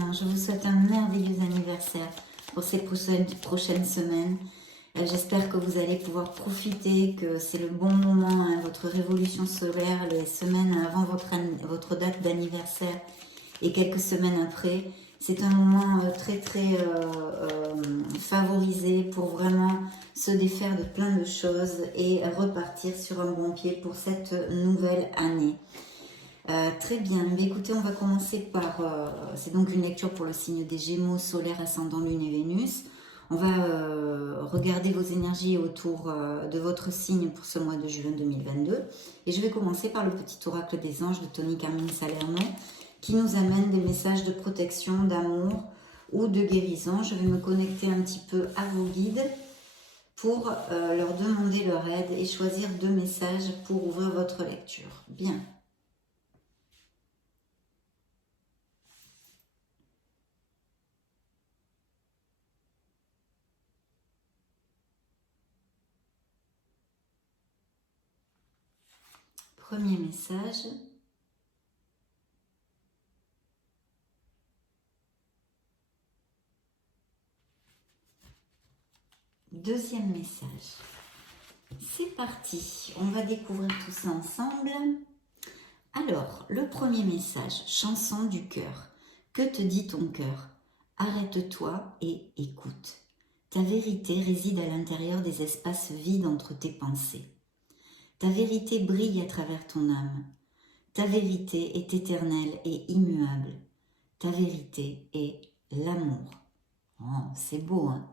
bien. Je vous souhaite un merveilleux anniversaire pour ces prochaines semaines. J'espère que vous allez pouvoir profiter, que c'est le bon moment, hein, votre révolution solaire, les semaines avant votre date d'anniversaire et quelques semaines après. C'est un moment très favorisé pour vraiment se défaire de plein de choses et repartir sur un bon pied pour cette nouvelle année. Très bien, mais écoutez, on va commencer par, c'est donc une lecture pour le signe des Gémeaux, solaire, ascendant, lune et Vénus. On va regarder vos énergies autour de votre signe pour ce mois de juin 2022. Et je vais commencer par le petit oracle des anges de Tony Carmine Salerno qui nous amène des messages de protection, d'amour ou de guérison. Je vais me connecter un petit peu à vos guides pour leur demander leur aide et choisir 2 messages pour ouvrir votre lecture. Bien. Premier message. Deuxième message. C'est parti, on va découvrir tout ça ensemble. Alors, le premier message, chanson du cœur. Que te dit ton cœur? Arrête-toi et écoute. Ta vérité réside à l'intérieur des espaces vides entre tes pensées. Ta vérité brille à travers ton âme. Ta vérité est éternelle et immuable. Ta vérité est l'amour. Oh, c'est beau, hein?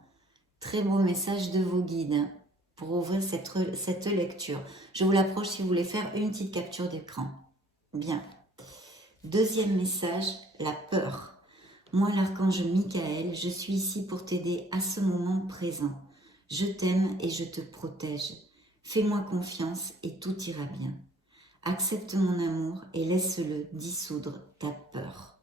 Très beau message de vos guides, hein, pour ouvrir cette lecture. Je vous l'approche si vous voulez faire une petite capture d'écran. Bien. Deuxième message, la peur. Moi, l'archange Michael, je suis ici pour t'aider à ce moment présent. Je t'aime et je te protège. Fais-moi confiance et tout ira bien. Accepte mon amour et laisse-le dissoudre ta peur.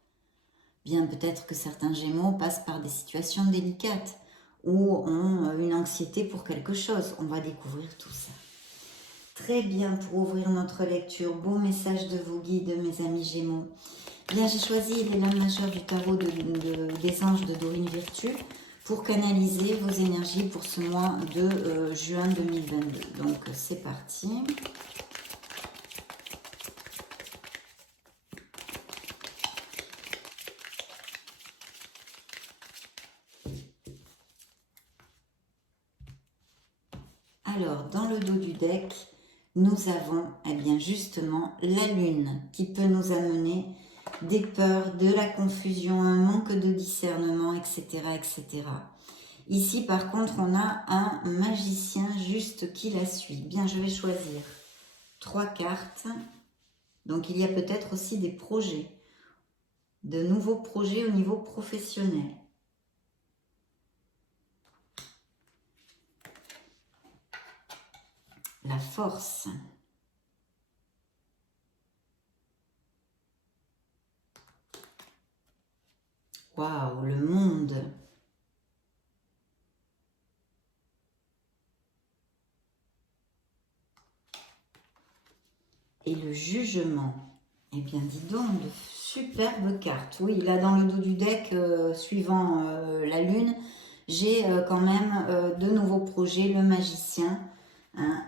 Bien, peut-être que certains Gémeaux passent par des situations délicates ou ont une anxiété pour quelque chose. On va découvrir tout ça. Très bien, pour ouvrir notre lecture, beau message de vos guides, mes amis Gémeaux. Bien, j'ai choisi les lames majeures du tarot des anges de Dorine Virtue pour canaliser vos énergies pour ce mois de juin 2022. Donc, c'est parti. Alors, dans le dos du deck, nous avons, eh bien, justement, la lune qui peut nous amener des peurs, de la confusion, un manque de discernement, etc., etc. Ici, par contre, on a un magicien juste qui la suit. Bien, je vais choisir 3 cartes. Donc, il y a peut-être aussi des projets, de nouveaux projets au niveau professionnel. La force. Waouh, le monde. Et le jugement. Eh bien, dis donc, de superbes cartes. Oui, là, dans le dos du deck, suivant la lune, j'ai quand même de nouveaux projets, le magicien. Hein,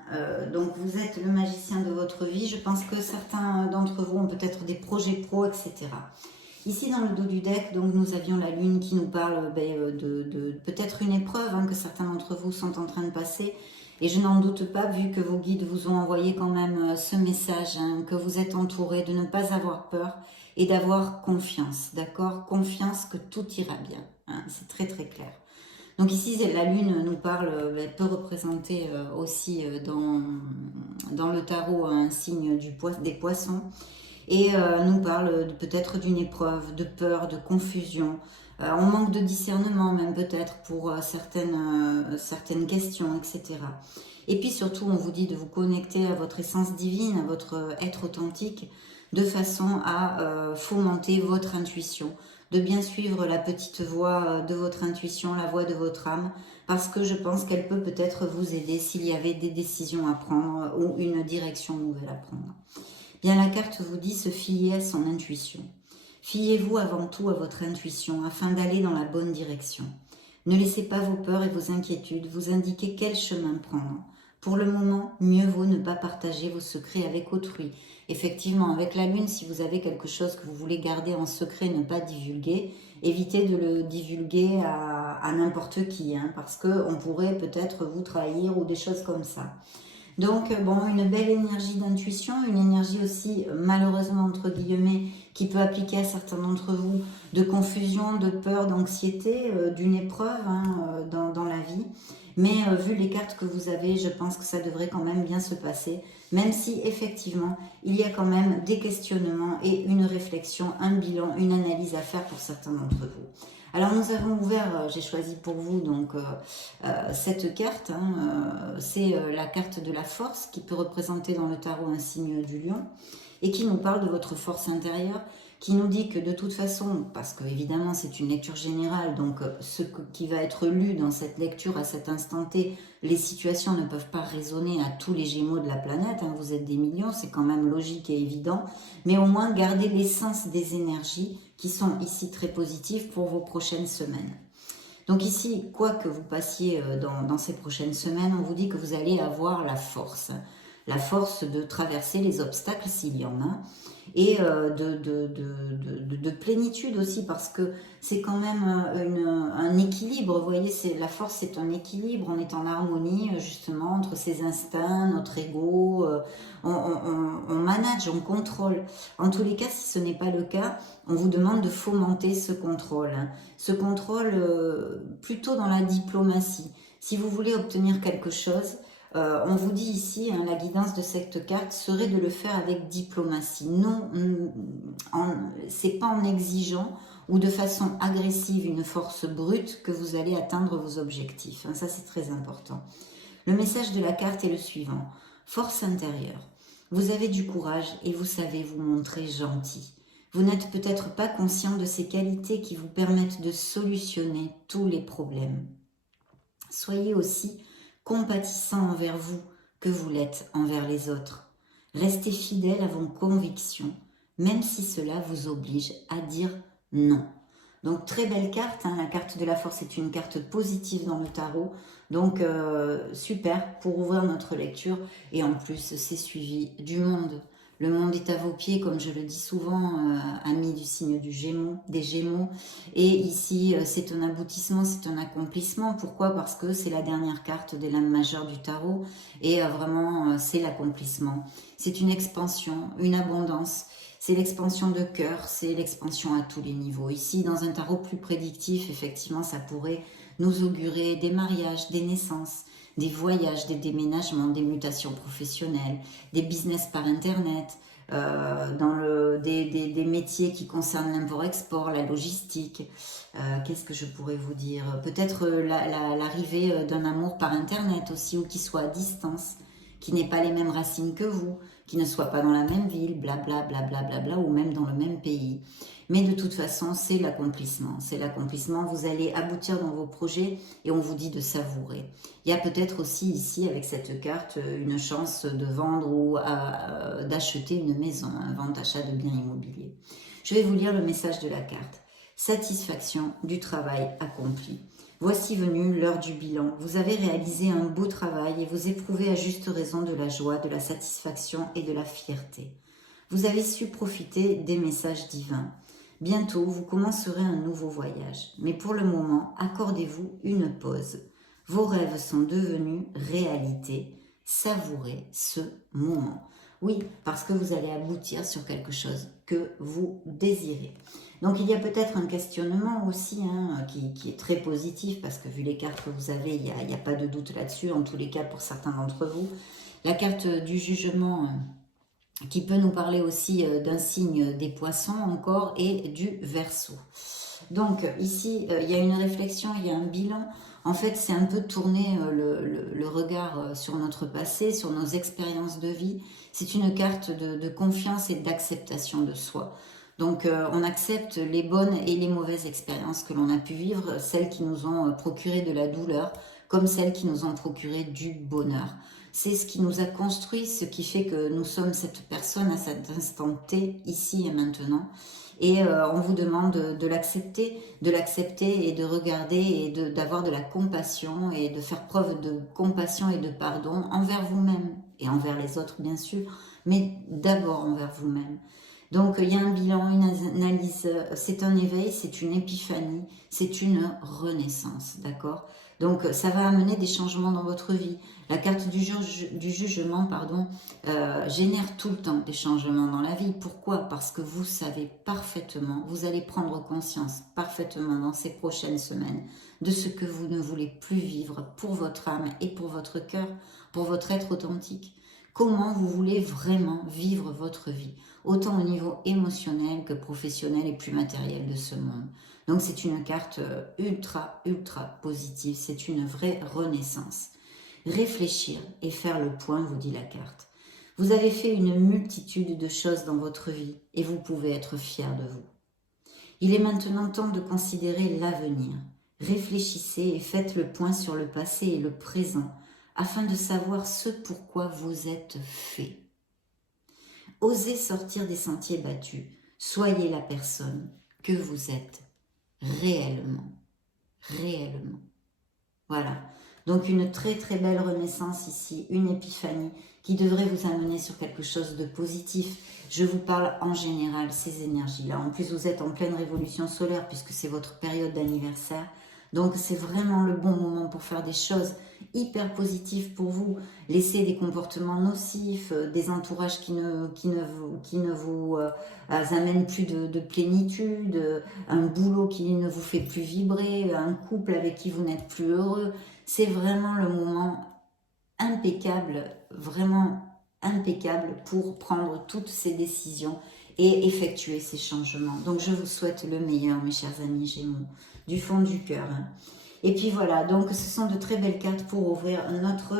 donc, vous êtes le magicien de votre vie. Je pense que certains d'entre vous ont peut-être des projets pro, etc. Ici, dans le dos du deck, donc, nous avions la lune qui nous parle de peut-être une épreuve, hein, que certains d'entre vous sont en train de passer. Et je n'en doute pas, vu que vos guides vous ont envoyé quand même ce message, hein, que vous êtes entouré, de ne pas avoir peur et d'avoir confiance, d'accord? Confiance que tout ira bien, hein, c'est très très clair. Donc ici, la lune nous parle, peut représenter aussi dans le tarot un signe des poissons et nous parle peut-être d'une épreuve, de peur, de confusion. On manque de discernement même peut-être pour certaines questions, etc. Et puis surtout, on vous dit de vous connecter à votre essence divine, à votre être authentique, de façon à fomenter votre intuition, de bien suivre la petite voix de votre intuition, la voix de votre âme, parce que je pense qu'elle peut peut-être vous aider s'il y avait des décisions à prendre ou une direction nouvelle à prendre. Bien, la carte vous dit se fier à son intuition. Fiez-vous avant tout à votre intuition afin d'aller dans la bonne direction. Ne laissez pas vos peurs et vos inquiétudes vous indiquer quel chemin prendre. Pour le moment, mieux vaut ne pas partager vos secrets avec autrui. Effectivement, avec la lune, si vous avez quelque chose que vous voulez garder en secret, ne pas divulguer, évitez de le divulguer à n'importe qui, hein, parce qu'on pourrait peut-être vous trahir ou des choses comme ça. Donc, bon, une belle énergie d'intuition, une énergie aussi, malheureusement, entre guillemets, qui peut appliquer à certains d'entre vous, de confusion, de peur, d'anxiété, d'une épreuve hein, dans la vie. Mais vu les cartes que vous avez, je pense que ça devrait quand même bien se passer, même si effectivement, il y a quand même des questionnements et une réflexion, un bilan, une analyse à faire pour certains d'entre vous. Alors nous avons ouvert, j'ai choisi pour vous donc cette carte, hein, c'est la carte de la force qui peut représenter dans le tarot un signe du lion et qui nous parle de votre force intérieure, qui nous dit que de toute façon, parce que évidemment c'est une lecture générale, donc ce qui va être lu dans cette lecture à cet instant T, les situations ne peuvent pas résonner à tous les gémeaux de la planète, hein, vous êtes des millions, c'est quand même logique et évident, mais au moins gardez l'essence des énergies qui sont ici très positives pour vos prochaines semaines. Donc ici, quoi que vous passiez dans ces prochaines semaines, on vous dit que vous allez avoir la force de traverser les obstacles s'il y en a, et de plénitude aussi, parce que c'est quand même un équilibre, vous voyez, la force c'est un équilibre, on est en harmonie justement entre ses instincts, notre ego, on manage, on contrôle. En tous les cas, si ce n'est pas le cas, on vous demande de fomenter ce contrôle, hein. Ce contrôle plutôt dans la diplomatie. Si vous voulez obtenir quelque chose, on vous dit ici, hein, la guidance de cette carte serait de le faire avec diplomatie. Non, c'est pas en exigeant ou de façon agressive une force brute que vous allez atteindre vos objectifs. Hein, ça, c'est très important. Le message de la carte est le suivant. Force intérieure. Vous avez du courage et vous savez vous montrer gentil. Vous n'êtes peut-être pas conscient de ces qualités qui vous permettent de solutionner tous les problèmes. Soyez aussi compatissant envers vous que vous l'êtes envers les autres. Restez fidèle à vos convictions, même si cela vous oblige à dire non. Donc très belle carte, hein, la carte de la force est une carte positive dans le tarot, donc super pour ouvrir notre lecture, et en plus c'est suivi du monde. Le monde est à vos pieds, comme je le dis souvent, amis du signe des Gémeaux. Et ici, c'est un aboutissement, c'est un accomplissement. Pourquoi? Parce que c'est la dernière carte des lames majeures du tarot. Et vraiment, c'est l'accomplissement. C'est une expansion, une abondance. C'est l'expansion de cœur, c'est l'expansion à tous les niveaux. Ici, dans un tarot plus prédictif, effectivement, ça pourrait nous augurer des mariages, des naissances, des voyages, des déménagements, des mutations professionnelles, des business par internet, des métiers qui concernent l'import-export, la logistique. Qu'est-ce que je pourrais vous dire? Peut-être l'arrivée d'un amour par internet aussi, ou qui soit à distance, qui n'ait pas les mêmes racines que vous, qui ne soit pas dans la même ville, blablabla, ou même dans le même pays. Mais de toute façon, c'est l'accomplissement. C'est l'accomplissement. Vous allez aboutir dans vos projets et on vous dit de savourer. Il y a peut-être aussi ici, avec cette carte, une chance de vendre ou d'acheter une maison, un vente-achat de biens immobiliers. Je vais vous lire le message de la carte. Satisfaction du travail accompli. Voici venue l'heure du bilan. Vous avez réalisé un beau travail et vous éprouvez à juste raison de la joie, de la satisfaction et de la fierté. Vous avez su profiter des messages divins. Bientôt, vous commencerez un nouveau voyage. Mais pour le moment, accordez-vous une pause. Vos rêves sont devenus réalité. Savourez ce moment. Oui, parce que vous allez aboutir sur quelque chose que vous désirez. Donc il y a peut-être un questionnement aussi hein, qui est très positif, parce que vu les cartes que vous avez, il n'y a pas de doute là-dessus, en tous les cas pour certains d'entre vous. La carte du jugement qui peut nous parler aussi d'un signe des poissons encore, et du Verseau. Donc ici, il y a une réflexion, il y a un bilan. En fait, c'est un peu tourner le regard sur notre passé, sur nos expériences de vie. C'est une carte de confiance et d'acceptation de soi. Donc, on accepte les bonnes et les mauvaises expériences que l'on a pu vivre, celles qui nous ont procuré de la douleur, comme celles qui nous ont procuré du bonheur. C'est ce qui nous a construit, ce qui fait que nous sommes cette personne à cet instant T, ici et maintenant. Et on vous demande de l'accepter et de regarder et d'avoir de la compassion et de faire preuve de compassion et de pardon envers vous-même et envers les autres bien sûr, mais d'abord envers vous-même. Donc il y a un bilan, une analyse, c'est un éveil, c'est une épiphanie, c'est une renaissance, d'accord? Donc ça va amener des changements dans votre vie. La carte du jugement, pardon, génère tout le temps des changements dans la vie. Pourquoi? Parce que vous savez parfaitement, vous allez prendre conscience parfaitement dans ces prochaines semaines de ce que vous ne voulez plus vivre pour votre âme et pour votre cœur, pour votre être authentique. Comment vous voulez vraiment vivre votre vie, autant au niveau émotionnel que professionnel et plus matériel de ce monde. Donc c'est une carte ultra positive, c'est une vraie renaissance. Réfléchir et faire le point, vous dit la carte. Vous avez fait une multitude de choses dans votre vie et vous pouvez être fier de vous. Il est maintenant temps de considérer l'avenir. Réfléchissez et faites le point sur le passé et le présent afin de savoir ce pourquoi vous êtes fait. Osez sortir des sentiers battus. Soyez la personne que vous êtes réellement. Réellement. Voilà. Donc une très belle renaissance ici, une épiphanie qui devrait vous amener sur quelque chose de positif. Je vous parle en général, ces énergies-là. En plus, vous êtes en pleine révolution solaire puisque c'est votre période d'anniversaire. Donc c'est vraiment le bon moment pour faire des choses hyper positives pour vous. Laissez des comportements nocifs, des entourages qui ne vous amènent plus de plénitude, un boulot qui ne vous fait plus vibrer, un couple avec qui vous n'êtes plus heureux. C'est vraiment le moment impeccable, vraiment impeccable pour prendre toutes ces décisions et effectuer ces changements. Donc je vous souhaite le meilleur, mes chers amis Gémeaux, du fond du cœur. Et puis voilà, donc ce sont de très belles cartes pour ouvrir notre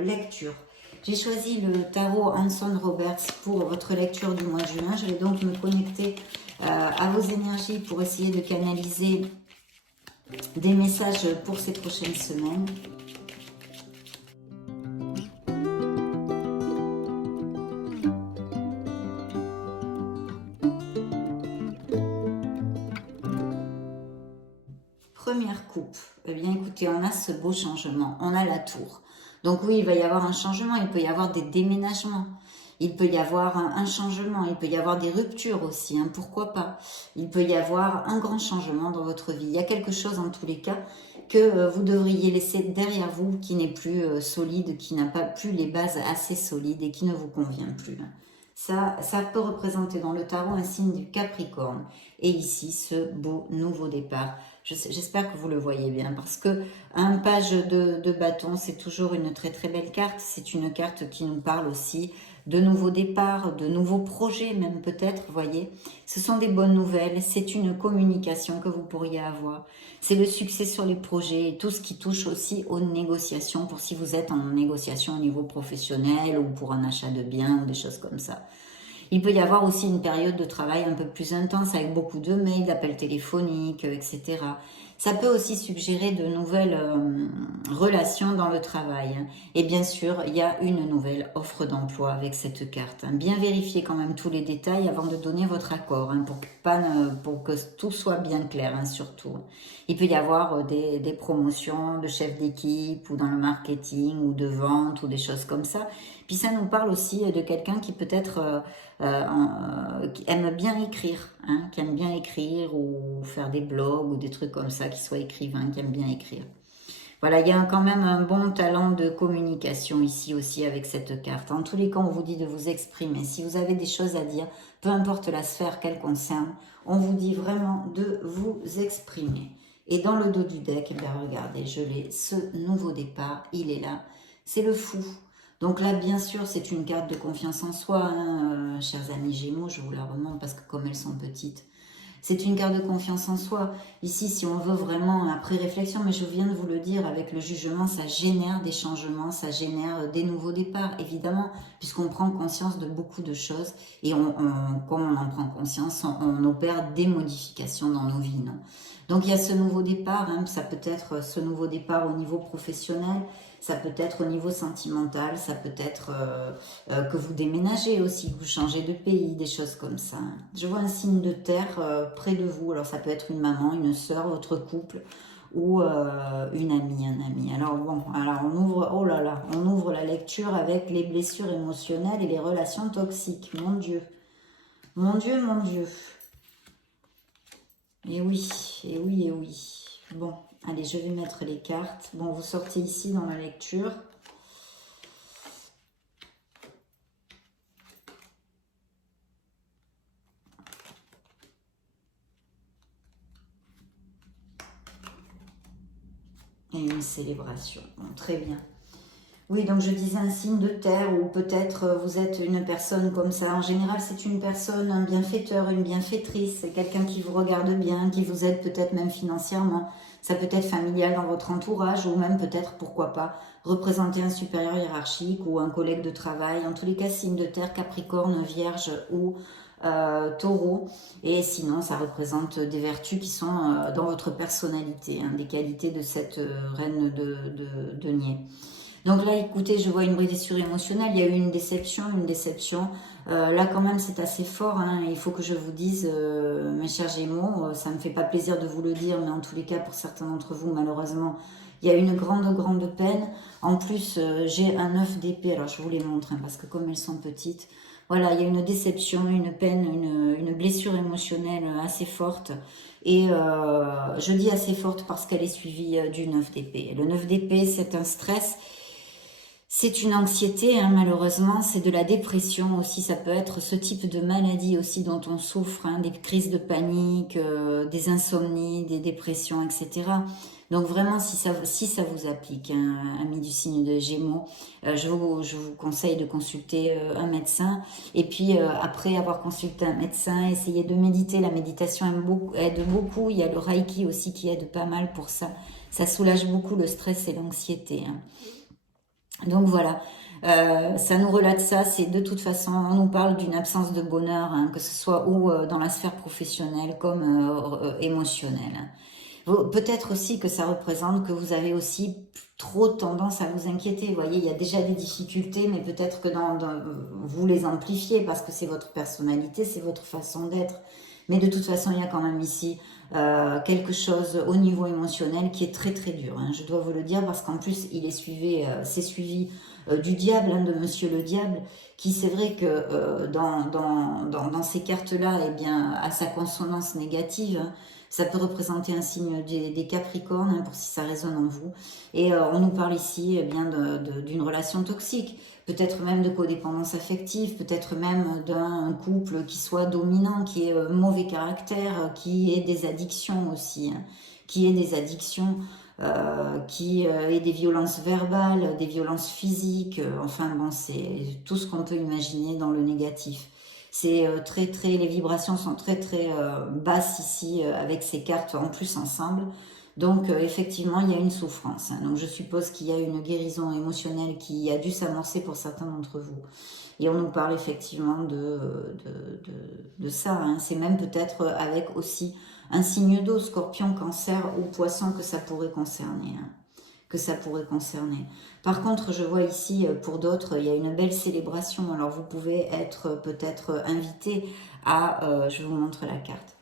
lecture. J'ai choisi le tarot Hanson Roberts pour votre lecture du mois de juin. Je vais donc me connecter à vos énergies pour essayer de canaliser des messages pour ces prochaines semaines. Première coupe, eh bien écoutez, on a ce beau changement, on a la tour. Donc oui, il va y avoir un changement, il peut y avoir des déménagements, il peut y avoir un changement, il peut y avoir des ruptures aussi, hein, pourquoi pas. Il peut y avoir un grand changement dans votre vie. Il y a quelque chose en tous les cas que vous devriez laisser derrière vous qui n'est plus solide, qui n'a pas plus les bases assez solides et qui ne vous convient plus. Ça peut représenter dans le tarot un signe du Capricorne. Et ici, ce beau nouveau départ. J'espère que vous le voyez bien parce que un page de bâton, c'est toujours une très belle carte. C'est une carte qui nous parle aussi de nouveaux départs, de nouveaux projets même peut-être, vous voyez. Ce sont des bonnes nouvelles, c'est une communication que vous pourriez avoir. C'est le succès sur les projets et tout ce qui touche aussi aux négociations pour si vous êtes en négociation au niveau professionnel ou pour un achat de biens ou des choses comme ça. Il peut y avoir aussi une période de travail un peu plus intense avec beaucoup de mails, d'appels téléphoniques, etc. Ça peut aussi suggérer de nouvelles relations dans le travail. Et bien sûr, il y a une nouvelle offre d'emploi avec cette carte. Bien vérifier quand même tous les détails avant de donner votre accord, pour que tout soit bien clair, surtout. Il peut y avoir des promotions de chef d'équipe ou dans le marketing ou de vente ou des choses comme ça. Puis ça nous parle aussi de quelqu'un qui peut-être qui aime bien écrire, qui aime bien écrire ou faire des blogs ou des trucs comme ça, qui soit écrivain, qui aime bien écrire. Voilà, il y a quand même un bon talent de communication ici aussi avec cette carte. En tous les cas, on vous dit de vous exprimer. Si vous avez des choses à dire, peu importe la sphère qu'elle concerne, on vous dit vraiment de vous exprimer. Et dans le dos du deck, regardez, je l'ai, ce nouveau départ, il est là. C'est le fou. Donc là, bien sûr, c'est une carte de confiance en soi, chers amis Gémeaux, je vous la remonte parce que comme elles sont petites, c'est une carte de confiance en soi. Ici, si on veut vraiment, après réflexion, mais je viens de vous le dire, avec le jugement, ça génère des changements, ça génère des nouveaux départs, évidemment, puisqu'on prend conscience de beaucoup de choses et comme on en prend conscience, on opère des modifications dans nos vies, non ? Donc il y a ce nouveau départ, ça peut être ce nouveau départ au niveau professionnel, Ça peut être au niveau sentimental, ça peut être que vous déménagez aussi, que vous changez de pays, des choses comme ça. Je vois un signe de terre près de vous. Alors ça peut être une maman, une sœur, votre couple ou une amie, un ami. Alors bon, alors on ouvre, oh là là, on ouvre la lecture avec les blessures émotionnelles et les relations toxiques. Mon Dieu, mon Dieu, mon Dieu. Et oui, et oui, et oui. Bon, allez, je vais mettre les cartes. Bon, vous sortez ici dans la lecture. Et une célébration. Bon, très bien. Oui, donc je disais un signe de terre ou peut-être vous êtes une personne comme ça. En général, c'est une personne, un bienfaiteur, une bienfaitrice. C'est quelqu'un qui vous regarde bien, qui vous aide peut-être même financièrement. Ça peut être familial dans votre entourage ou même peut-être, pourquoi pas, représenter un supérieur hiérarchique ou un collègue de travail. En tous les cas, signe de terre, Capricorne, Vierge ou Taureau. Et sinon, ça représente des vertus qui sont dans votre personnalité, hein, des qualités de cette reine de denier. Donc là, écoutez, je vois une blessure émotionnelle, il y a eu une déception, là, quand même, c'est assez fort, hein. Il faut que je vous dise, mes chers Gémeaux, ça me fait pas plaisir de vous le dire, mais en tous les cas, pour certains d'entre vous, malheureusement, il y a une grande, grande peine. En plus, j'ai un 9 d'épée, alors je vous les montre, hein, parce que comme elles sont petites, voilà, il y a une déception, une peine, une blessure émotionnelle assez forte. Et je dis assez forte parce qu'elle est suivie du 9 d'épée. Le 9 d'épée, c'est un stress. C'est une anxiété, hein, malheureusement, c'est de la dépression aussi, ça peut être ce type de maladie aussi dont on souffre, hein, des crises de panique, des insomnies, des dépressions, etc. Donc vraiment, si ça vous applique, hein, amis du signe de Gémeaux, je vous conseille de consulter un médecin. Et puis, après avoir consulté un médecin, essayez de méditer. La méditation aide beaucoup. Il y a le Reiki aussi qui aide pas mal pour ça. Ça soulage beaucoup le stress et l'anxiété, hein. Donc voilà, ça nous relate ça, c'est de toute façon, on nous parle d'une absence de bonheur, hein, que ce soit ou dans la sphère professionnelle comme émotionnelle. Peut-être aussi que ça représente que vous avez aussi trop tendance à vous inquiéter. Vous voyez, il y a déjà des difficultés, mais peut-être que vous les amplifiez parce que c'est votre personnalité, c'est votre façon d'être. Mais de toute façon, il y a quand même ici quelque chose au niveau émotionnel qui est très très dur, hein. Je dois vous le dire parce qu'en plus, c'est suivi du diable, hein, de Monsieur le Diable, qui c'est vrai que dans ces cartes-là, eh bien, à sa consonance négative, hein, ça peut représenter un signe des Capricornes, hein, pour si ça résonne en vous. Et on nous parle ici eh bien d'une relation toxique, peut-être même de codépendance affective, peut-être même d'un couple qui soit dominant, qui ait mauvais caractère, qui ait des addictions aussi, hein, qui ait des addictions, qui ait des violences verbales, des violences physiques, enfin bon, c'est tout ce qu'on peut imaginer dans le négatif. C'est les vibrations sont très basses ici avec ces cartes en plus ensemble. Donc effectivement, il y a une souffrance, hein. Donc je suppose qu'il y a une guérison émotionnelle qui a dû s'amorcer pour certains d'entre vous. Et on nous parle effectivement de ça, hein. C'est même peut-être avec aussi un signe d'eau, Scorpion, Cancer ou Poisson que ça pourrait concerner, hein, Par contre, je vois ici, pour d'autres, il y a une belle célébration. Alors, vous pouvez être peut-être invité à... je vous montre la carte.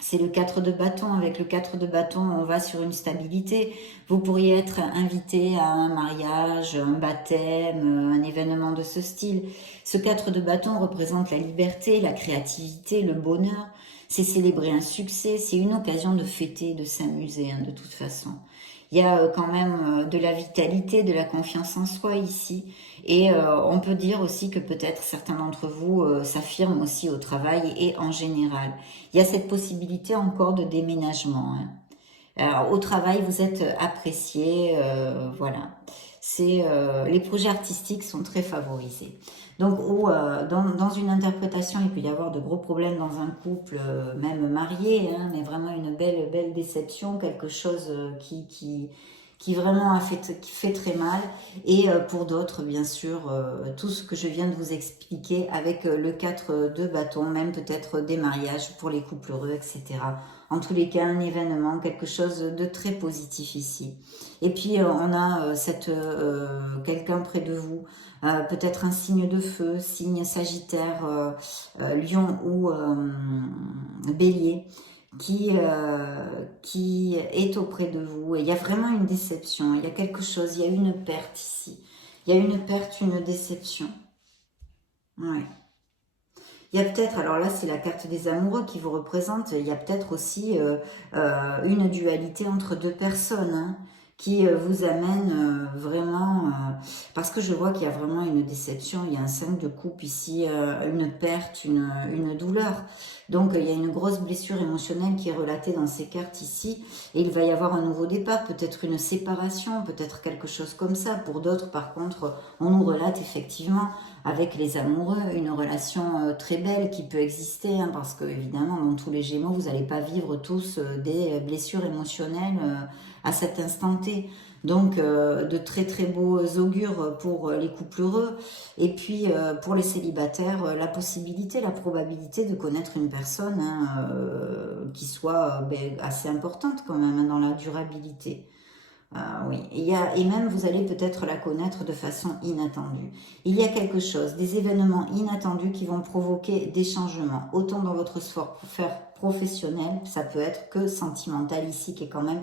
C'est le 4 de bâton. Avec le 4 de bâton, on va sur une stabilité. Vous pourriez être invité à un mariage, un baptême, un événement de ce style. Ce 4 de bâton représente la liberté, la créativité, le bonheur. C'est célébrer un succès, c'est une occasion de fêter, de s'amuser, hein, de toute façon. Il y a quand même de la vitalité, de la confiance en soi ici. Et on peut dire aussi que peut-être certains d'entre vous s'affirment aussi au travail et en général. Il y a cette possibilité encore de déménagement, hein. Alors, au travail, vous êtes apprécié, voilà. Les projets artistiques sont très favorisés. Donc, dans une interprétation, il peut y avoir de gros problèmes dans un couple, même marié, hein, mais vraiment une belle déception, quelque chose qui vraiment qui fait très mal. Et pour d'autres, bien sûr, tout ce que je viens de vous expliquer avec le 4 de bâton, même peut-être des mariages pour les couples heureux, etc. En tous les cas, un événement, quelque chose de très positif ici. Et puis, on a quelqu'un près de vous, peut-être un signe de feu, signe Sagittaire, Lion ou Bélier, qui est auprès de vous. Et il y a vraiment une déception, il y a quelque chose, il y a une perte ici. Il y a une perte, une déception. Ouais. Il y a peut-être, alors là c'est la carte des amoureux qui vous représente, il y a peut-être aussi une dualité entre deux personnes, hein, qui vous amène vraiment, parce que je vois qu'il y a vraiment une déception, il y a un 5 de coupe ici, une perte, une douleur. Donc il y a une grosse blessure émotionnelle qui est relatée dans ces cartes ici, et il va y avoir un nouveau départ, peut-être une séparation, peut-être quelque chose comme ça. Pour d'autres par contre, on nous relate effectivement avec les amoureux, une relation très belle qui peut exister, hein, parce que évidemment dans tous les Gémeaux, vous n'allez pas vivre tous des blessures émotionnelles à cet instant T. Donc de très très beaux augures pour les couples heureux, et puis pour les célibataires, la possibilité, la probabilité de connaître une personne, hein, qui soit assez importante quand même, hein, dans la durabilité. Oui, et même vous allez peut-être la connaître de façon inattendue. Il y a quelque chose, des événements inattendus qui vont provoquer des changements, autant dans votre sphère professionnelle, ça peut être que sentimental ici, qui est quand même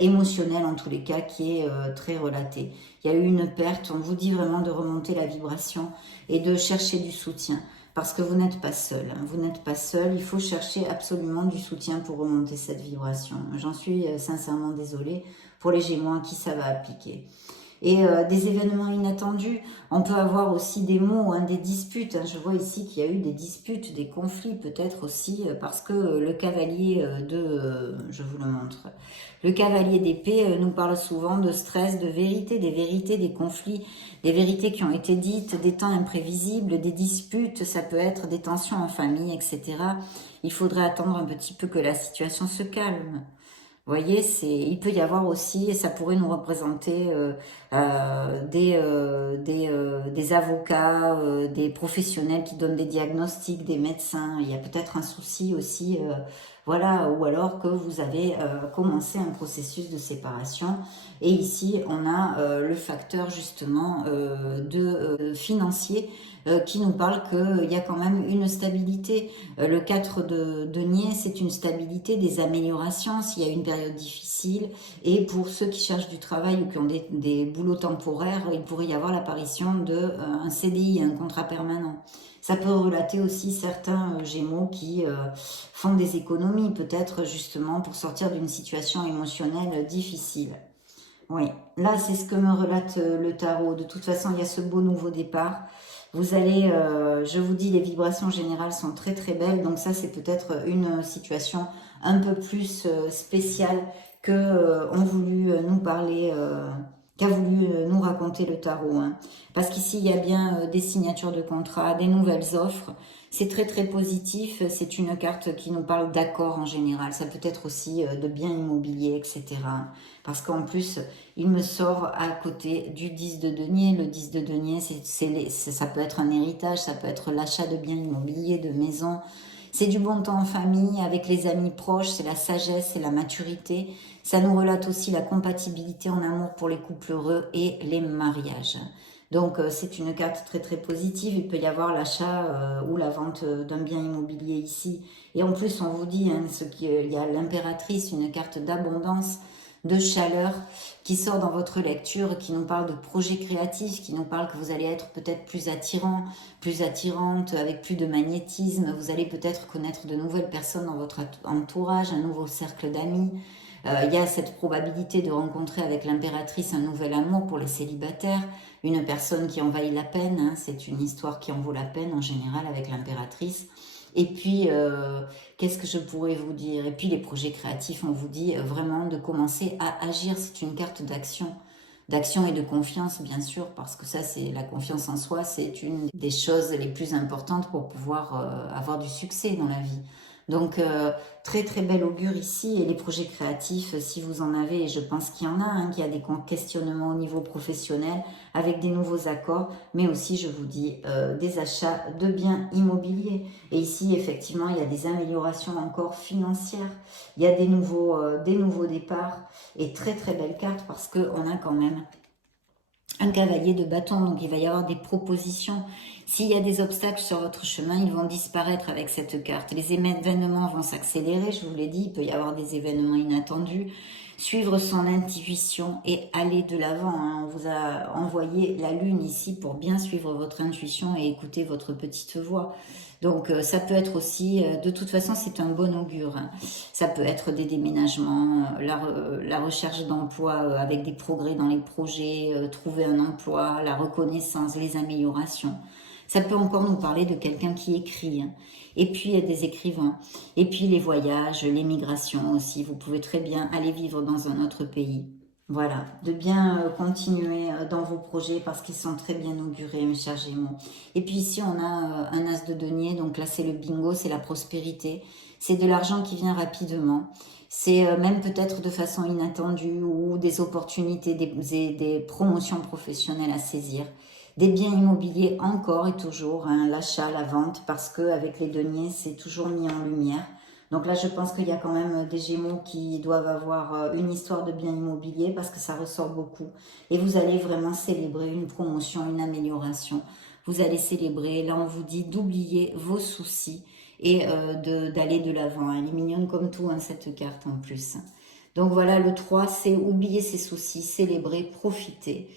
émotionnel en tous les cas, qui est très relaté. Il y a eu une perte, on vous dit vraiment de remonter la vibration et de chercher du soutien. Parce que vous n'êtes pas seul, hein. Vous n'êtes pas seul, il faut chercher absolument du soutien pour remonter cette vibration. J'en suis sincèrement désolée pour les Gémeaux à qui ça va appliquer. Et des événements inattendus, on peut avoir aussi des mots, hein, des disputes. Hein. Je vois ici qu'il y a eu des disputes, des conflits peut-être aussi, parce que le cavalier je vous le montre, le cavalier d'épée nous parle souvent de stress, de vérité, des conflits, des vérités qui ont été dites, des temps imprévisibles, des disputes, ça peut être des tensions en famille, etc. Il faudrait attendre un petit peu que la situation se calme. Vous voyez, il peut y avoir aussi, et ça pourrait nous représenter des avocats, des professionnels qui donnent des diagnostics, des médecins. Il y a peut-être un souci aussi, voilà, ou alors que vous avez commencé un processus de séparation. Et ici, on a le facteur justement de financier qui nous parle qu'il y a quand même une stabilité. Le 4 de denier, c'est une stabilité, des améliorations s'il y a une période difficile. Et pour ceux qui cherchent du travail ou qui ont des boulots temporaires, il pourrait y avoir l'apparition d'un CDI, un contrat permanent. Ça peut relater aussi certains Gémeaux qui font des économies, peut-être justement pour sortir d'une situation émotionnelle difficile. Oui, là c'est ce que me relate le tarot. De toute façon, il y a ce beau nouveau départ. Vous allez, je vous dis, les vibrations générales sont très très belles. Donc ça, c'est peut-être une situation un peu plus spéciale que ont voulu nous parler, qu'a voulu nous raconter le tarot. Hein. Parce qu'ici, il y a bien des signatures de contrats, des nouvelles offres. C'est très très positif. C'est une carte qui nous parle d'accord en général. Ça peut être aussi de biens immobiliers, etc. Parce qu'en plus, il me sort à côté du 10 de denier. Le 10 de denier, ça peut être un héritage, ça peut être l'achat de biens immobiliers, de maisons. C'est du bon temps en famille, avec les amis proches, c'est la sagesse, c'est la maturité. Ça nous relate aussi la compatibilité en amour pour les couples heureux et les mariages. Donc c'est une carte très très positive. Il peut y avoir l'achat ou la vente d'un bien immobilier ici. Et en plus, on vous dit, hein, il y a l'impératrice, une carte d'abondance, de chaleur qui sort dans votre lecture, qui nous parle de projets créatifs, qui nous parle que vous allez être peut-être plus attirant, plus attirante, avec plus de magnétisme. Vous allez peut-être connaître de nouvelles personnes dans votre entourage, un nouveau cercle d'amis. Il y a cette probabilité de rencontrer avec l'impératrice un nouvel amour pour les célibataires, une personne qui en vaille la peine, hein, c'est une histoire qui en vaut la peine en général avec l'impératrice. Et puis, qu'est-ce que je pourrais vous dire? Et puis les projets créatifs, on vous dit vraiment de commencer à agir, c'est une carte d'action et de confiance bien sûr, parce que ça c'est la confiance en soi, c'est une des choses les plus importantes pour pouvoir avoir du succès dans la vie. Donc, très très bel augure ici. Et les projets créatifs, si vous en avez, et je pense qu'il y en a, hein, qu'il y a des questionnements au niveau professionnel avec des nouveaux accords, mais aussi, je vous dis, des achats de biens immobiliers. Et ici, effectivement, il y a des améliorations encore financières. Il y a des nouveaux départs. Et très très belle carte parce qu'on a quand même un cavalier de bâton, donc il va y avoir des propositions. S'il y a des obstacles sur votre chemin, ils vont disparaître avec cette carte. Les événements vont s'accélérer, je vous l'ai dit, il peut y avoir des événements inattendus. Suivre son intuition et aller de l'avant. Hein. On vous a envoyé la lune ici pour bien suivre votre intuition et écouter votre petite voix. Donc ça peut être aussi, de toute façon c'est un bon augure. Hein. Ça peut être des déménagements, la recherche d'emploi avec des progrès dans les projets, trouver un emploi, la reconnaissance, les améliorations. Ça peut encore nous parler de quelqu'un qui écrit. Hein. Et puis des écrivains. Et puis les voyages, les migrations aussi. Vous pouvez très bien aller vivre dans un autre pays. Voilà, de bien continuer dans vos projets parce qu'ils sont très bien augurés, mes chers Gémeaux. Et puis ici, on a un as de denier, donc là c'est le bingo, c'est la prospérité. C'est de l'argent qui vient rapidement. C'est même peut-être de façon inattendue ou des opportunités, des promotions professionnelles à saisir. Des biens immobiliers encore et toujours, hein, l'achat, la vente, parce qu'avec les deniers, c'est toujours mis en lumière. Donc là, je pense qu'il y a quand même des Gémeaux qui doivent avoir une histoire de biens immobiliers parce que ça ressort beaucoup. Et vous allez vraiment célébrer une promotion, une amélioration. Vous allez célébrer, là on vous dit d'oublier vos soucis et d'aller de l'avant. Elle est mignonne comme tout, hein, cette carte en plus. Donc voilà, le 3, c'est oublier ses soucis, célébrer, profiter.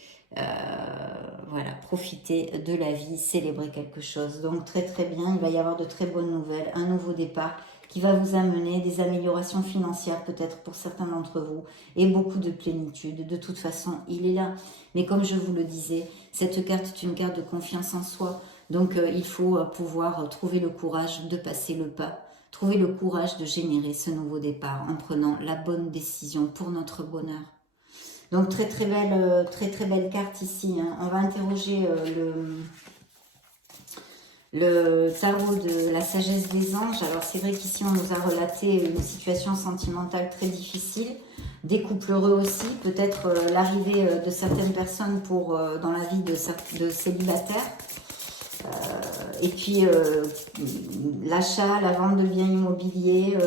Voilà, profiter de la vie, célébrer quelque chose. Donc très très bien, il va y avoir de très bonnes nouvelles, un nouveau départ qui va vous amener des améliorations financières peut-être pour certains d'entre vous et beaucoup de plénitude. De toute façon, il est là. Mais comme je vous le disais, cette carte est une carte de confiance en soi. Donc il faut pouvoir trouver le courage de passer le pas, trouver le courage de générer ce nouveau départ en prenant la bonne décision pour notre bonheur. Donc très très belle carte ici. Hein. On va interroger le tarot de la sagesse des anges. Alors c'est vrai qu'ici on nous a relaté une situation sentimentale très difficile, des couples heureux aussi, peut-être l'arrivée de certaines personnes dans la vie de célibataires. Et puis l'achat, la vente de biens immobiliers,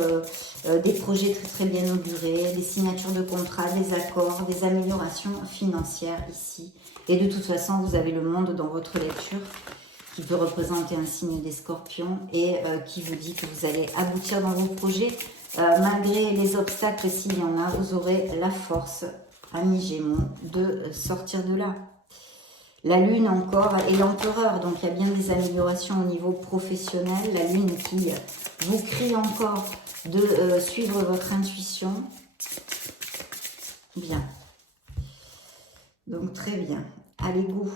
des projets très très bien augurés, des signatures de contrats, des accords, des améliorations financières ici. Et de toute façon, vous avez le monde dans votre lecture qui peut représenter un signe des scorpions et qui vous dit que vous allez aboutir dans vos projets. Malgré les obstacles, s'il y en a, vous aurez la force, amis Gémeaux, de sortir de là. La lune encore et l'empereur, donc il y a bien des améliorations au niveau professionnel. La lune qui vous crie encore de suivre votre intuition. Bien. Donc très bien. Allez, go.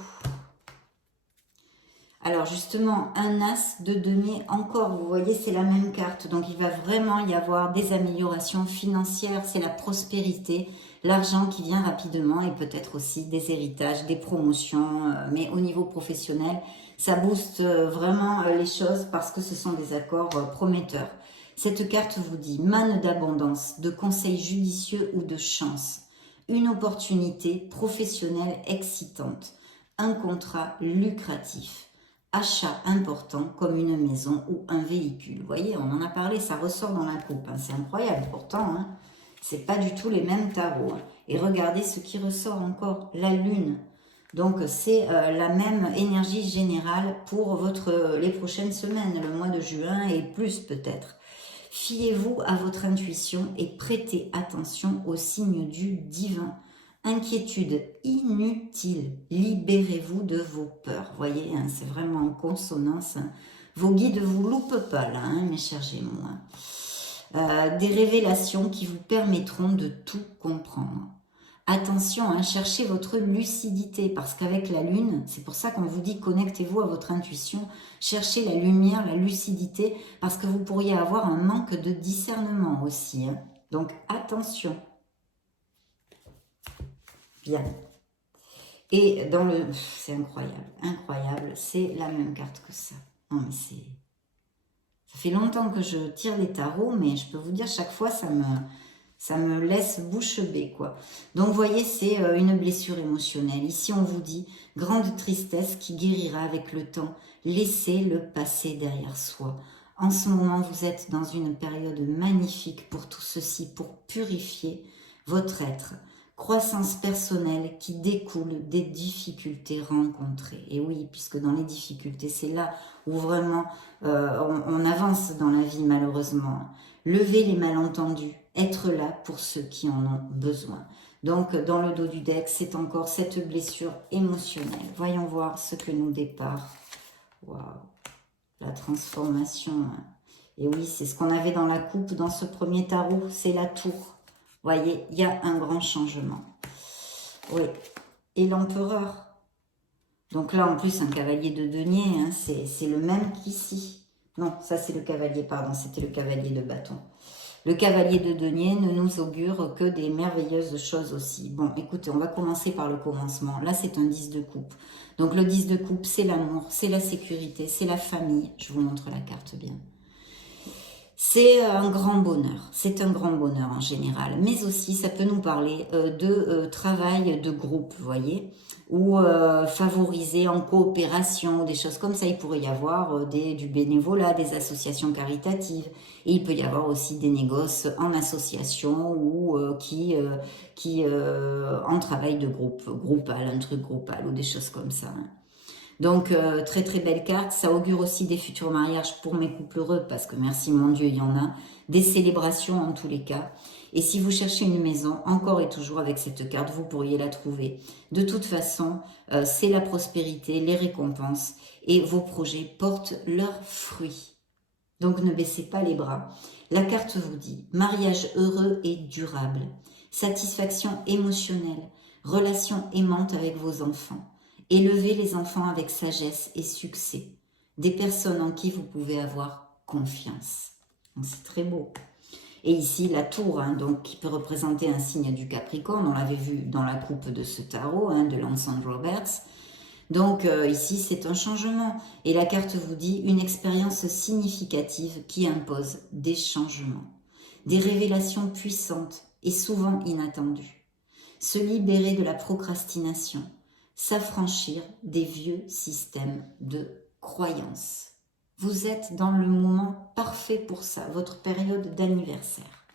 Alors justement, un as de denier encore, vous voyez, c'est la même carte. Donc il va vraiment y avoir des améliorations financières, c'est la prospérité, l'argent qui vient rapidement et peut-être aussi des héritages, des promotions. Mais au niveau professionnel, ça booste vraiment les choses parce que ce sont des accords prometteurs. Cette carte vous dit manne d'abondance, de conseils judicieux ou de chance. Une opportunité professionnelle excitante, un contrat lucratif. Achat important comme une maison ou un véhicule. Vous voyez, on en a parlé, ça ressort dans la coupe. Hein. C'est incroyable pourtant. Hein. C'est pas du tout les mêmes tarots. Hein. Et regardez ce qui ressort encore, la lune. Donc c'est la même énergie générale pour les prochaines semaines, le mois de juin et plus peut-être. Fiez-vous à votre intuition et prêtez attention aux signes du divin. Inquiétude inutile, libérez-vous de vos peurs. Voyez, hein, c'est vraiment en consonance. Hein. Vos guides vous loupent pas là, hein, mes chers Gémeaux. Hein. Des révélations qui vous permettront de tout comprendre. Attention, hein, cherchez votre lucidité, parce qu'avec la lune, c'est pour ça qu'on vous dit connectez-vous à votre intuition, cherchez la lumière, la lucidité, parce que vous pourriez avoir un manque de discernement aussi. Hein. Donc attention. Bien. Et dans le... C'est incroyable, incroyable. C'est la même carte que ça. Non, mais Ça fait longtemps que je tire les tarots, mais je peux vous dire, chaque fois, ça me laisse bouche bée, quoi. Donc, vous voyez, c'est une blessure émotionnelle. Ici, on vous dit, grande tristesse qui guérira avec le temps. Laissez le passé derrière soi. En ce moment, vous êtes dans une période magnifique pour tout ceci, pour purifier votre être. Croissance personnelle qui découle des difficultés rencontrées. Et oui, puisque dans les difficultés, c'est là où vraiment on avance dans la vie, malheureusement. Lever les malentendus, être là pour ceux qui en ont besoin. Donc, dans le dos du deck, c'est encore cette blessure émotionnelle. Voyons voir ce que nous départ. Waouh, la transformation. Et oui, c'est ce qu'on avait dans la coupe, dans ce premier tarot, c'est la tour. Voyez, il y a un grand changement. Oui, et l'empereur. Donc là, en plus, un cavalier de denier, hein, c'est le même qu'ici. Non, ça c'est le cavalier, pardon, c'était le cavalier de bâton. Le cavalier de denier ne nous augure que des merveilleuses choses aussi. Bon, écoutez, on va commencer par le commencement. Là, c'est un 10 de coupe. Donc le 10 de coupe, c'est l'amour, c'est la sécurité, c'est la famille. Je vous montre la carte bien. C'est un grand bonheur, c'est un grand bonheur en général, mais aussi ça peut nous parler de travail de groupe, vous voyez, ou favoriser en coopération, des choses comme ça. Il pourrait y avoir du bénévolat, des associations caritatives, et il peut y avoir aussi des négoces en association ou en travail de groupe, groupal, un truc groupal ou des choses comme ça. Hein. Donc, très très belle carte. Ça augure aussi des futurs mariages pour mes couples heureux, parce que merci mon Dieu, il y en a. Des célébrations en tous les cas. Et si vous cherchez une maison, encore et toujours avec cette carte, vous pourriez la trouver. De toute façon, c'est la prospérité, les récompenses, et vos projets portent leurs fruits. Donc, ne baissez pas les bras. La carte vous dit mariage heureux et durable, satisfaction émotionnelle, relation aimante avec vos enfants. Élevez les enfants avec sagesse et succès. Des personnes en qui vous pouvez avoir confiance. C'est très beau. Et ici, la tour, hein, donc, qui peut représenter un signe du Capricorne. On l'avait vu dans la coupe de ce tarot, hein, de Lanson Roberts. Donc, ici, c'est un changement. Et la carte vous dit une expérience significative qui impose des changements. Des révélations puissantes et souvent inattendues. Se libérer de la procrastination. S'affranchir des vieux systèmes de croyances. Vous êtes dans le moment parfait pour ça, votre période d'anniversaire.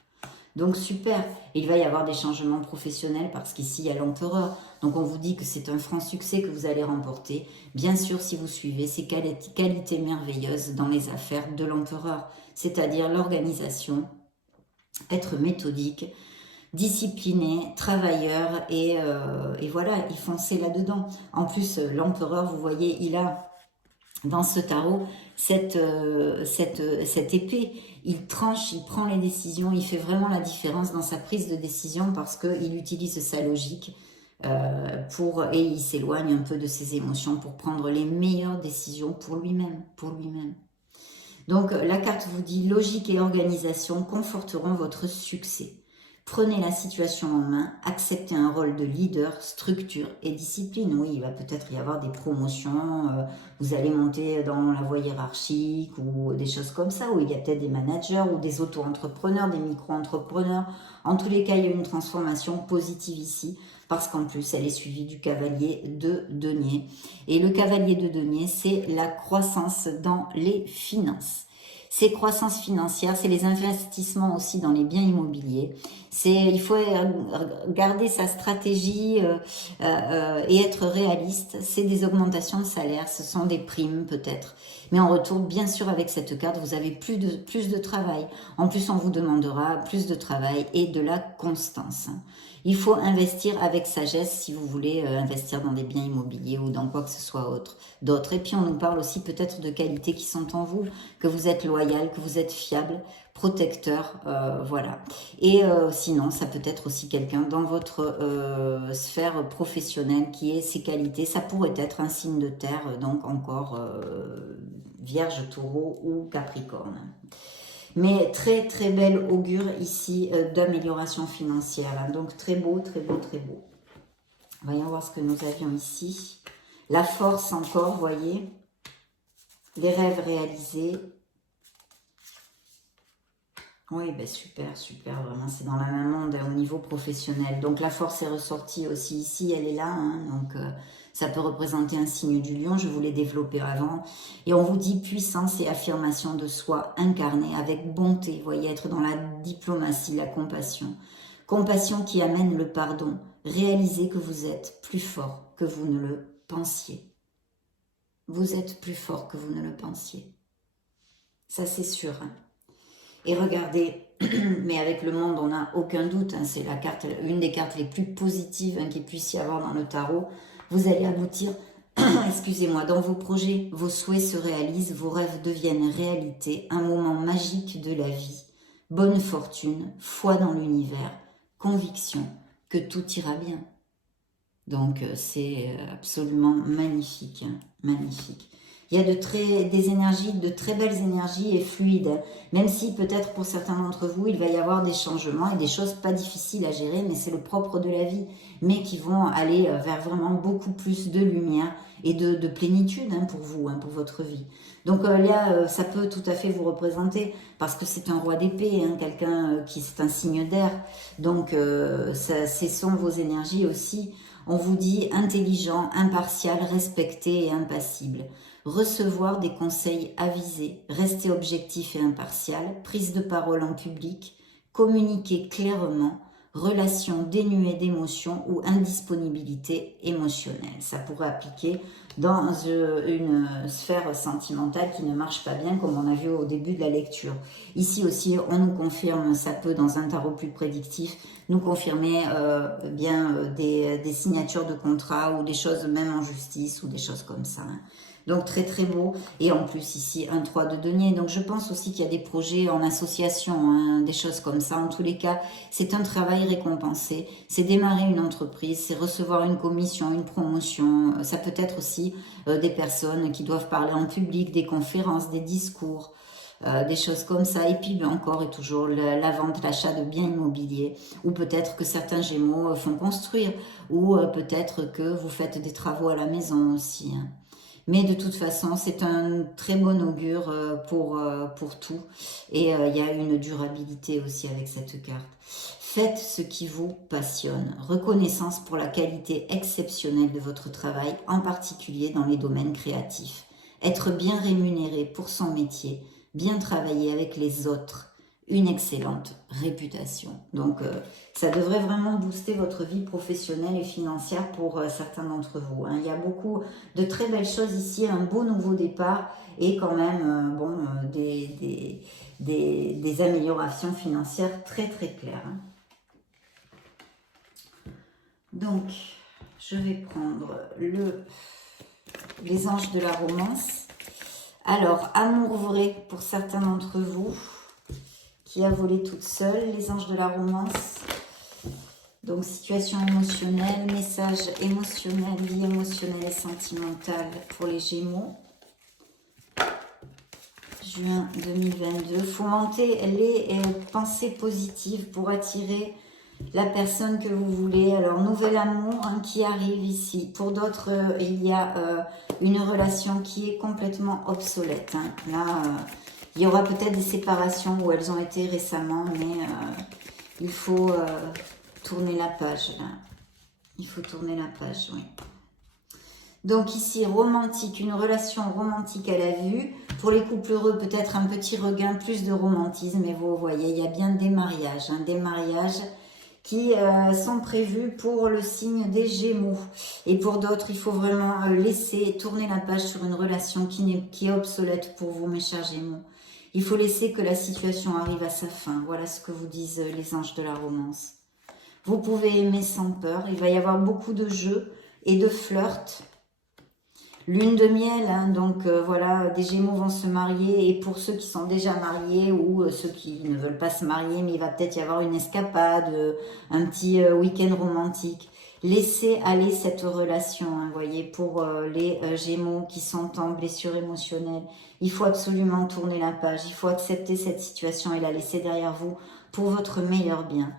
Donc super, il va y avoir des changements professionnels parce qu'ici il y a l'empereur. Donc on vous dit que c'est un franc succès que vous allez remporter. Bien sûr si vous suivez ces qualités merveilleuses dans les affaires de l'empereur, c'est-à-dire l'organisation, être méthodique, discipliné, travailleur et voilà, il fonçait là-dedans. En plus, l'empereur, vous voyez, il a dans ce tarot cette épée. Il tranche, il prend les décisions, il fait vraiment la différence dans sa prise de décision parce qu'il utilise sa logique et il s'éloigne un peu de ses émotions pour prendre les meilleures décisions pour lui-même, Donc, la carte vous dit logique et organisation conforteront votre succès. Prenez la situation en main, acceptez un rôle de leader, structure et discipline. Oui, il va peut-être y avoir des promotions, vous allez monter dans la voie hiérarchique ou des choses comme ça, où il y a peut-être des managers ou des auto-entrepreneurs, des micro-entrepreneurs. En tous les cas, il y a une transformation positive ici, parce qu'en plus, elle est suivie du cavalier de denier. Et le cavalier de denier, c'est la croissance dans les finances. C'est croissance financière, c'est les investissements aussi dans les biens immobiliers. Il faut garder sa stratégie et être réaliste. C'est des augmentations de salaire, ce sont des primes peut-être. Mais en retour, bien sûr, avec cette carte, vous avez plus de travail. En plus, on vous demandera plus de travail et de la constance. Il faut investir avec sagesse si vous voulez investir dans des biens immobiliers ou dans quoi que ce soit d'autre. Et puis, on nous parle aussi peut-être de qualités qui sont en vous, que vous êtes loyal, que vous êtes fiable, protecteur, voilà. Et sinon, ça peut être aussi quelqu'un dans votre sphère professionnelle qui ait ces qualités. Ça pourrait être un signe de terre, donc encore Vierge, Taureau ou Capricorne. Mais très très belle augure ici d'amélioration financière. Donc très beau, très beau, très beau. Voyons voir ce que nous avions ici. La force encore, voyez. Les rêves réalisés. Oui, ben super, super, vraiment, c'est dans la même monde au niveau professionnel. Donc la force est ressortie aussi ici, elle est là, hein, donc ça peut représenter un signe du lion, je vous l'ai développé avant. Et on vous dit puissance et affirmation de soi incarnée avec bonté, vous voyez, être dans la diplomatie, la compassion. Compassion qui amène le pardon, réalisez que vous êtes plus fort que vous ne le pensiez. Vous êtes plus fort que vous ne le pensiez. Ça c'est sûr, hein. Et regardez, mais avec le monde, on n'a aucun doute, hein, c'est la carte, une des cartes les plus positives qu'il puisse y avoir dans le tarot. Vous allez aboutir, excusez-moi, dans vos projets, vos souhaits se réalisent, vos rêves deviennent réalité, un moment magique de la vie. Bonne fortune, foi dans l'univers, conviction que tout ira bien. Donc c'est absolument magnifique, hein, magnifique. Il y a des énergies, de très belles énergies et fluides, même si peut-être pour certains d'entre vous, il va y avoir des changements et des choses pas difficiles à gérer, mais c'est le propre de la vie, mais qui vont aller vers vraiment beaucoup plus de lumière et de plénitude hein, pour vous, hein, pour votre vie. Donc là, ça peut tout à fait vous représenter, parce que c'est un roi d'épée, hein, quelqu'un qui c'est un signe d'air, donc ce sont vos énergies aussi. On vous dit intelligent, impartial, respecté et impassible. Recevoir des conseils avisés, rester objectif et impartial, prise de parole en public, communiquer clairement, relation dénuée d'émotions ou indisponibilité émotionnelle. Ça pourrait appliquer dans une sphère sentimentale qui ne marche pas bien, comme on a vu au début de la lecture. Ici aussi, on nous confirme, ça peut, dans un tarot plus prédictif, nous confirmer des signatures de contrats ou des choses même en justice ou des choses comme ça. Hein. Donc très très beau. Et en plus ici, un 3 de denier. Donc je pense aussi qu'il y a des projets en association, hein, des choses comme ça. En tous les cas, c'est un travail récompensé. C'est démarrer une entreprise, c'est recevoir une commission, une promotion. Ça peut être aussi des personnes qui doivent parler en public, des conférences, des discours. Des choses comme ça, et puis encore et toujours la vente, l'achat de biens immobiliers, ou peut-être que certains Gémeaux font construire, ou peut-être que vous faites des travaux à la maison aussi. Hein. Mais de toute façon, c'est un très bon augure pour tout, et il y a une durabilité aussi avec cette carte. Faites ce qui vous passionne. Reconnaissance pour la qualité exceptionnelle de votre travail, en particulier dans les domaines créatifs. Être bien rémunéré pour son métier, bien travailler avec les autres, une excellente réputation. Donc, ça devrait vraiment booster votre vie professionnelle et financière pour certains d'entre vous. Hein. Il y a beaucoup de très belles choses ici, un beau nouveau départ et quand même des améliorations financières très très claires. Hein. Donc, je vais prendre les anges de la romance. Alors, amour vrai pour certains d'entre vous, qui a volé toute seule, les anges de la romance. Donc, situation émotionnelle, message émotionnel, vie émotionnelle et sentimentale pour les Gémeaux. Juin 2022. Fomentez les pensées positives pour attirer la personne que vous voulez. Alors, nouvel amour hein, qui arrive ici. Pour d'autres, il y a une relation qui est complètement obsolète. Hein. Là, il y aura peut-être des séparations où elles ont été récemment, mais il faut tourner la page. Là. Il faut tourner la page, oui. Donc ici, romantique, une relation romantique à la vue. Pour les couples heureux, peut-être un petit regain, plus de romantisme. Et vous voyez, il y a bien des mariages. Hein, des mariages qui sont prévus pour le signe des Gémeaux. Et pour d'autres, il faut vraiment laisser tourner la page sur une relation qui est obsolète pour vous, mes chers Gémeaux. Il faut laisser que la situation arrive à sa fin. Voilà ce que vous disent les anges de la romance. Vous pouvez aimer sans peur. Il va y avoir beaucoup de jeux et de flirts. Lune de miel, hein, donc voilà, des Gémeaux vont se marier. Et pour ceux qui sont déjà mariés ou ceux qui ne veulent pas se marier, mais il va peut-être y avoir une escapade, un petit week-end romantique. Laissez aller cette relation, hein, voyez, pour les Gémeaux qui sont en blessure émotionnelle. Il faut absolument tourner la page, il faut accepter cette situation et la laisser derrière vous pour votre meilleur bien.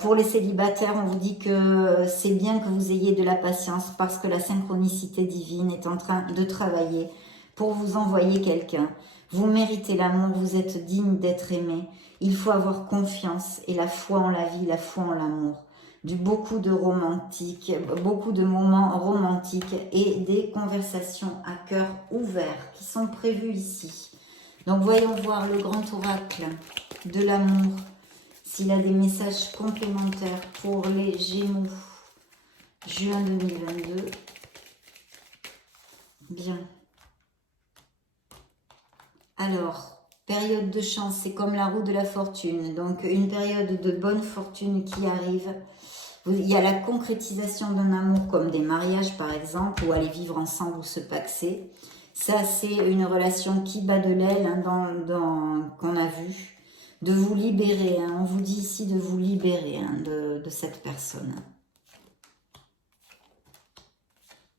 Pour les célibataires, on vous dit que c'est bien que vous ayez de la patience parce que la synchronicité divine est en train de travailler pour vous envoyer quelqu'un. Vous méritez l'amour, vous êtes digne d'être aimé. Il faut avoir confiance et la foi en la vie, la foi en l'amour. Beaucoup de moments romantiques et des conversations à cœur ouvert qui sont prévues ici. Donc voyons voir le grand oracle de l'amour, s'il a des messages complémentaires pour les Gémeaux. Juin 2022. Bien. Alors, période de chance, c'est comme la roue de la fortune. Donc, une période de bonne fortune qui arrive. Il y a la concrétisation d'un amour comme des mariages, par exemple, ou aller vivre ensemble ou se paxer. Ça, c'est une relation qui bat de l'aile, hein, qu'on a vu. De vous libérer, hein. On vous dit ici de vous libérer, hein, de cette personne.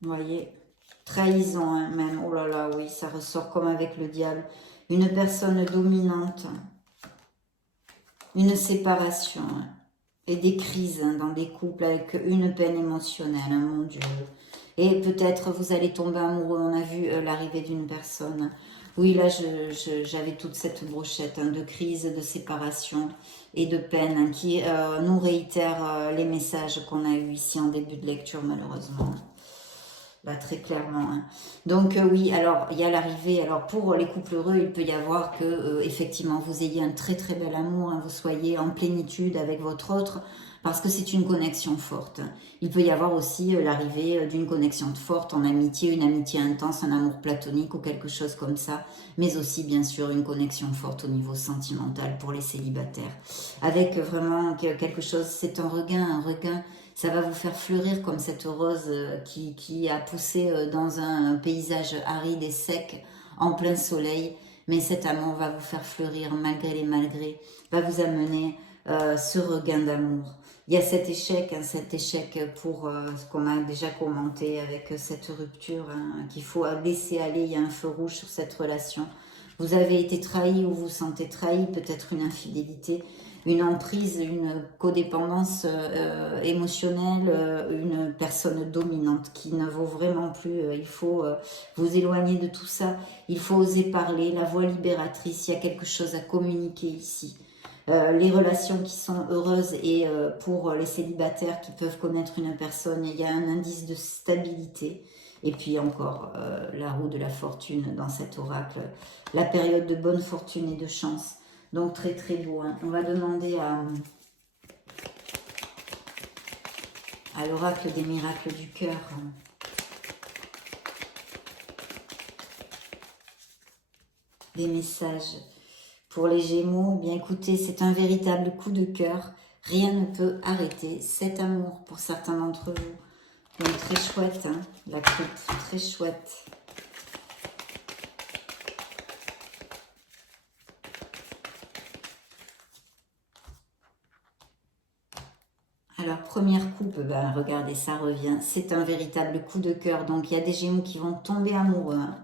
Vous voyez, trahison, hein, même. Oh là là, oui, ça ressort comme avec le diable. Une personne dominante, une séparation, hein, et des crises, hein, dans des couples avec une peine émotionnelle, hein, mon Dieu. Et peut-être vous allez tomber amoureux. On a vu l'arrivée d'une personne. Oui, là, j'avais toute cette brochette, hein, de crise, de séparation et de peine, hein, qui nous réitère les messages qu'on a eus ici en début de lecture, malheureusement. Là, très clairement. Hein. Donc, oui, alors, il y a l'arrivée. Alors, pour les couples heureux, il peut y avoir que, effectivement, vous ayez un très, très bel amour. Hein, vous soyez en plénitude avec votre autre, parce que c'est une connexion forte. Il peut y avoir aussi l'arrivée d'une connexion forte en amitié, une amitié intense, un amour platonique ou quelque chose comme ça. Mais aussi, bien sûr, une connexion forte au niveau sentimental pour les célibataires. Avec vraiment quelque chose, c'est un regain, ça va vous faire fleurir comme cette rose qui a poussé dans un paysage aride et sec en plein soleil. Mais cet amour va vous faire fleurir malgré les malgrés, va vous amener ce regain d'amour. Il y a cet échec pour ce qu'on a déjà commenté avec cette rupture, hein, qu'il faut laisser aller. Il y a un feu rouge sur cette relation. Vous avez été trahi ou vous vous sentez trahi, peut-être une infidélité, une emprise, une codépendance émotionnelle, une personne dominante qui ne vaut vraiment plus. Il faut vous éloigner de tout ça. Il faut oser parler, la voix libératrice. Il y a quelque chose à communiquer ici. Les relations qui sont heureuses et pour les célibataires qui peuvent connaître une personne, il y a un indice de stabilité. Et puis encore la roue de la fortune dans cet oracle, la période de bonne fortune et de chance. Donc très très beau. Hein. On va demander à l'oracle des miracles du cœur. Des messages pour les Gémeaux. Eh bien écoutez, c'est un véritable coup de cœur. Rien ne peut arrêter cet amour pour certains d'entre vous. Donc très chouette, hein, la coupe, très chouette. Alors, première coupe, ben, regardez, ça revient. C'est un véritable coup de cœur. Donc, il y a des Gémeaux qui vont tomber amoureux. Hein.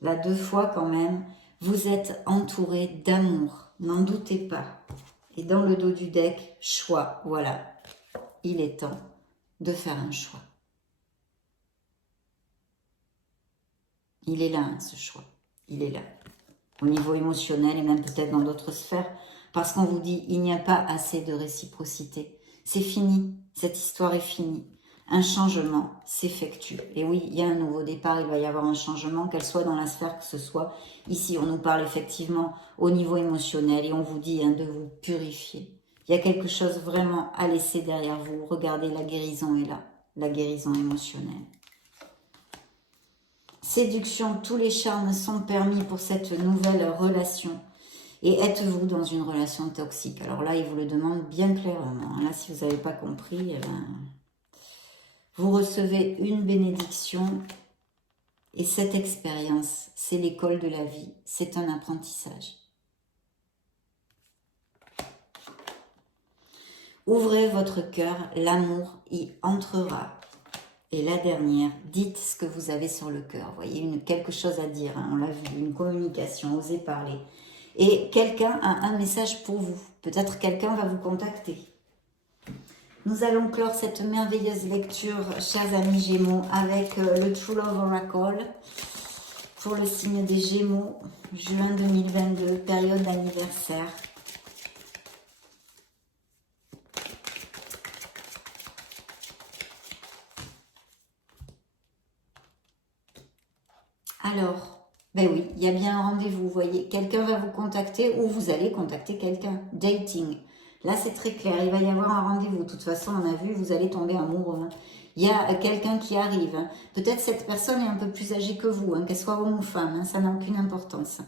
Là, 2 fois quand même. Vous êtes entouré d'amour. N'en doutez pas. Et dans le dos du deck, choix. Voilà. Il est temps de faire un choix. Il est là, hein, ce choix. Il est là. Au niveau émotionnel et même peut-être dans d'autres sphères. Parce qu'on vous dit, il n'y a pas assez de réciprocité. C'est fini, cette histoire est finie. Un changement s'effectue. Et oui, il y a un nouveau départ, il va y avoir un changement, qu'elle soit dans la sphère que ce soit. Ici, on nous parle effectivement au niveau émotionnel et on vous dit, hein, de vous purifier. Il y a quelque chose vraiment à laisser derrière vous. Regardez, la guérison est là, la guérison émotionnelle. Séduction, tous les charmes sont permis pour cette nouvelle relation. Et êtes-vous dans une relation toxique? Alors là, il vous le demande bien clairement. Là, si vous n'avez pas compris, eh ben, vous recevez une bénédiction. Et cette expérience, c'est l'école de la vie. C'est un apprentissage. Ouvrez votre cœur, l'amour y entrera. Et la dernière, dites ce que vous avez sur le cœur. Vous voyez, quelque chose à dire. Hein, on l'a vu, une communication, osez parler. Et quelqu'un a un message pour vous. Peut-être quelqu'un va vous contacter. Nous allons clore cette merveilleuse lecture, chers amis Gémeaux, avec le True Love Oracle. pour le signe des Gémeaux, juin 2022, période d'anniversaire. Alors, ben oui, il y a bien un rendez-vous, vous voyez. Quelqu'un va vous contacter ou vous allez contacter quelqu'un. Dating. Là, c'est très clair, il va y avoir un rendez-vous. De toute façon, on a vu, vous allez tomber amoureux. Hein. Il y a quelqu'un qui arrive. Hein. Peut-être cette personne est un peu plus âgée que vous, hein, qu'elle soit homme ou femme, hein, ça n'a aucune importance.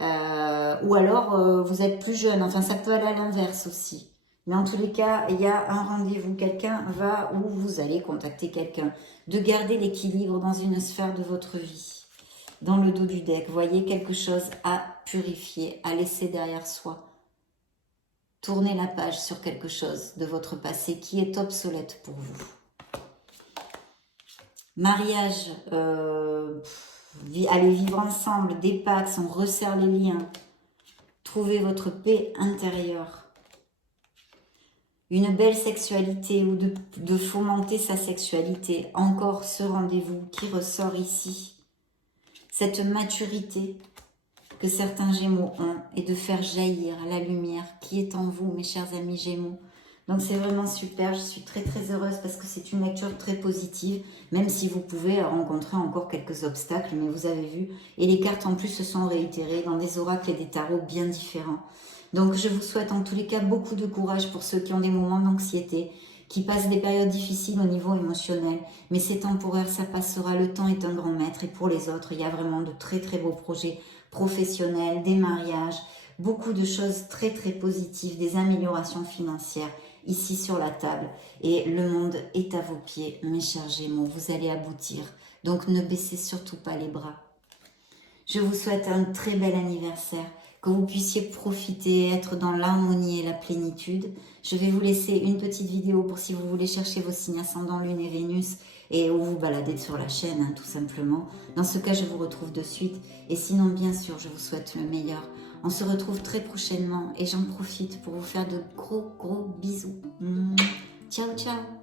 Ou alors, vous êtes plus jeune, enfin, ça peut aller à l'inverse aussi. Mais en tous les cas, il y a un rendez-vous. Quelqu'un va ou vous allez contacter quelqu'un. De garder l'équilibre dans une sphère de votre vie. Dans le dos du deck, voyez quelque chose à purifier, à laisser derrière soi. Tournez la page sur quelque chose de votre passé qui est obsolète pour vous. Mariage, allez vivre ensemble, des pax, on resserre les liens. Trouvez votre paix intérieure. Une belle sexualité ou de fomenter sa sexualité. Encore ce rendez-vous qui ressort ici. Cette maturité que certains Gémeaux ont et de faire jaillir la lumière qui est en vous, mes chers amis Gémeaux. Donc c'est vraiment super, je suis très très heureuse parce que c'est une lecture très positive, même si vous pouvez rencontrer encore quelques obstacles, mais vous avez vu. Et les cartes en plus se sont réitérées dans des oracles et des tarots bien différents. Donc je vous souhaite en tous les cas beaucoup de courage pour ceux qui ont des moments d'anxiété, qui passent des périodes difficiles au niveau émotionnel, mais c'est temporaire, ça passera, le temps est un grand maître. Et pour les autres, il y a vraiment de très très beaux projets professionnels, des mariages, beaucoup de choses très très positives, des améliorations financières ici sur la table. Et le monde est à vos pieds, mes chers Gémeaux, vous allez aboutir. Donc ne baissez surtout pas les bras. Je vous souhaite un très bel anniversaire, que vous puissiez profiter, être dans l'harmonie et la plénitude. Je vais vous laisser une petite vidéo pour si vous voulez chercher vos signes ascendants, Lune et Vénus, et où vous baladez sur la chaîne, hein, tout simplement. Dans ce cas, je vous retrouve de suite. Et sinon, bien sûr, je vous souhaite le meilleur. On se retrouve très prochainement et j'en profite pour vous faire de gros bisous. Ciao, ciao.